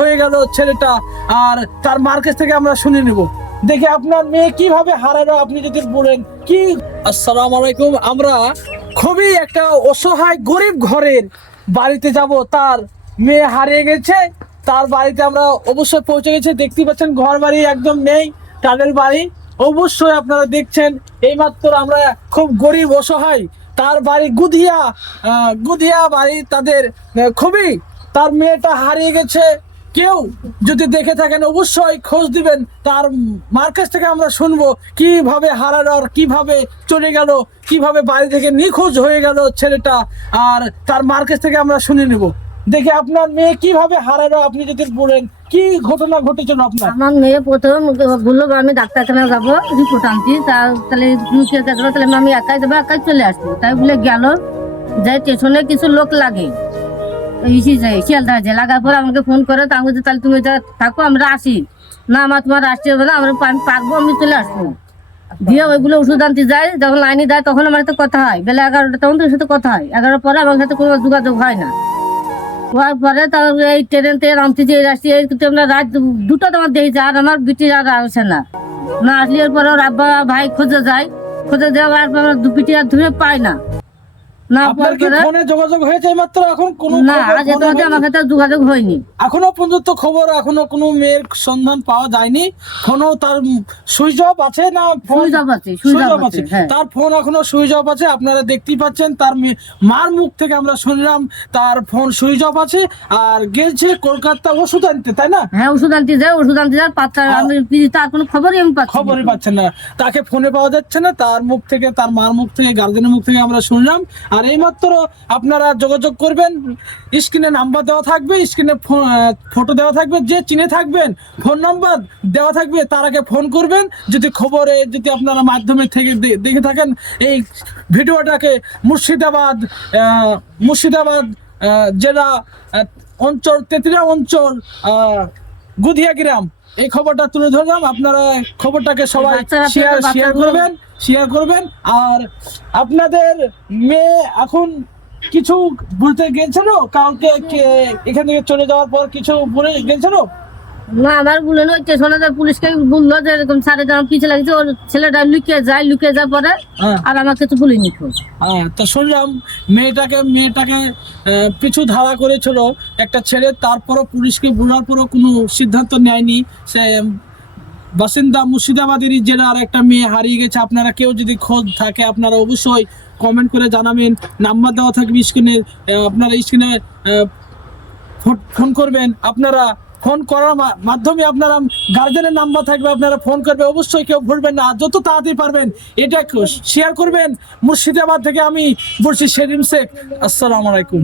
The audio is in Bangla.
হয়ে গেল ছেলেটা, আর তার মার কাছ থেকে আমরা শুনে নেব। দেখে আপনার মেয়ে কিভাবে হারালো আপনি যদি বলেন কি। আসসালামু আলাইকুম। আমরা খুবই একটা অসহায় গরিব ঘরের বাড়িতে যাব, তার মেয়ে হারিয়ে গেছে। তার বাড়িতে আমরা অবশ্যই পৌঁছে গেছি। দেখতে পাচ্ছেন ঘর বাড়ি একদম নেই, তাদের বাড়ি অবশ্যই আপনারা দেখছেন। এইমাত্র আমরা খুব গরিব অসহায়, তার বাড়ি গুধিয়া গুধিয়া বাড়ি তাদের। খুবই তার মেয়েটা হারিয়ে গেছে। কেউ যদি দেখে থাকেন অবশ্যই খোঁজ দিবেন। তার মার কাছ থেকে আমরা শুনবো কিভাবে হারালো, আর কিভাবে চলে গেল, কিভাবে বাড়ি থেকে নিখোঁজ হয়ে গেল ছেলেটা, আর তার মার কাছ থেকে আমরা শুনে নেব। দেখে আপনার মেয়ে কিভাবে হারালো আপনি যদি বলেন কি ঘটনা ঘটেছিল আপনার। আমার মেয়ে প্রথম বললো আমি ডাক্তারখানা যাবো রিপোর্ট আনছি, তাহলে তাহলে আমি একাই যাবো, একাই চলে আসবো। তাই বলে গেল, যাই স্টেশনে কিছু লোক লাগে শিয়ালদা যে লাগার পর আমাকে ফোন করে, তা আমি তাহলে তুমি যা থাকো আমরা আসি। না আমার তোমার আসতে হবে না, আমি পারবো, আমি চলে আসবো। দিয়ে ওইগুলো ওষুধ আনতে যাই, যখন লাইনে দেয় তখন আমার সাথে কথা হয়, বেলা 11টা তখন তোর সাথে কথা হয়। 11টার পরে আমার সাথে কোনো যোগাযোগ হয় না। হওয়ার পরে তারপরে এই ট্রেন থেকে নামতে যে আসছি, আমরা রাত 2টা তোমার দেখেছি, আর আমার বিটি আর আসে না। না আসলে এর পরে ওর আব্বা ভাই খোঁজে যায়, খোঁজে দেওয়ার পর আমার বিটি আর ধরে পায় না। না আপনার কি পরে ফোনে যোগাযোগ হয়েছে মাত্র? এখন কোনো না, আজ এত আমার সাথে যোগাযোগ হয়নি এখনো পর্যন্ত খবর, এখনো কোনো মেয়ের সন্ধান পাওয়া যায়নি। ফোনও তার সুইচ অফ আছে না? সুইচ অফ আছে, সুইচ অফ আছে, হ্যাঁ। তার ফোন এখনো সুইচ অফ আছে। আপনারা দেখতেই পাচ্ছেন তার মার মুখ থেকে আমরা শুনলাম তার ফোন সুইচ অফ আছে, আর গেছে কলকাতা ওষুধ আনতে, তাই না? হ্যাঁ, ওষুধ আনতে যায় পাত্তা, আমি তার কোনো খবরই আমি পাচ্ছি না। খবরই পাচ্ছেন না, তাকে ফোনে পাওয়া যাচ্ছে না। তার মুখ থেকে, তার মার মুখ থেকে, গার্জেনের মুখ থেকে আমরা শুনলাম। আর এইমাত্র আপনারা যোগাযোগ করবেন, স্ক্রিনে নাম্বার দেওয়া থাকবে, স্ক্রিনে ফটো দেওয়া থাকবে, যে চিনে থাকবেন ফোন নাম্বার দেওয়া থাকবে, তার আগে ফোন করবেন। যদি খবরে যদি আপনারা মাধ্যমে থেকে দেখে থাকেন এই ভিডিওটাকে, মুর্শিদাবাদ জেলা অঞ্চল, তেতুলিয়া অঞ্চল, গুধিয়া গ্রাম, এই খবরটা তুলে ধরলাম। আপনারা খবরটাকে সবাই শেয়ার করবেন। আর আপনাদের মেয়ে এখন কিছু বলতে গেছিল কাউকে, এখান থেকে চলে যাওয়ার পর কিছু বলে গেছিল না? আমার বলে ওই স্টেশনে পুলিশকে বললো যে এরকম সাড়ে দাম পিছিয়ে লাগছে, ওর ছেলেটা লুকিয়ে যায় পরে, আর আমার কিছু বলিনি। তো শুনলাম মেয়েটাকে পিছু ধারা করেছিল একটা ছেলে, তারপরও পুলিশকে বলার পরও কোনো সিদ্ধান্ত নেয়নি। সে বাসিন্দা মুর্শিদাবাদেরই জেলার একটা মেয়ে হারিয়ে গেছে। আপনারা কেউ যদি খোঁজ থাকে আপনারা অবশ্যই কমেন্ট করে জানাবেন। নাম্বার দেওয়া থাকবে স্ক্রিনে, আপনারা স্ক্রিনে ফোন করবেন। আপনারা ফোন করার মাধ্যমে আপনারা গার্জেনের নাম্বার থাকবে, আপনারা ফোন করবে। অবশ্যই কেউ ভুলবেন না, যত তাড়াতাড়ি পারবেন এটা শেয়ার করবেন। মুর্শিদাবাদ থেকে আমি বলছি সেলিম শেখ। আসসালামু আলাইকুম।